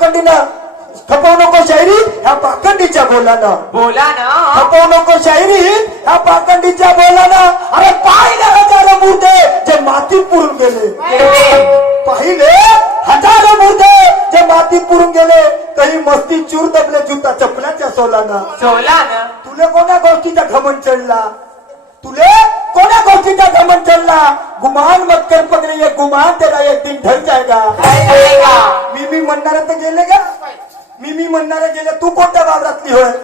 पाखंडीनं खपवू नको शायरी ह्या पाखंडीच्या बोलानं. बोला ना. खपवू नको शायरी ह्या पाखंडीच्या बोलानं. अरे पाहिले हजारो मुर्दे जे मातीत पुरून गेले. पाहिले हजारो मुर्दे जे मातीत पुरून गेले. काही मस्ती चूर दबले जुता चपलाच्या सोलानं. सोलानं. तुले कोणा गोष्टीचा घमंड चढला. तुले कोणा गोष्टीचा घमंड चढला. गुमान मत कर पगले ये गुमान तेरा एक दिन ढल जाएगा. मी म्हणणारे तर गेले का. मी म्हणणारे गेले. तू कोणत्या वावरातली होय.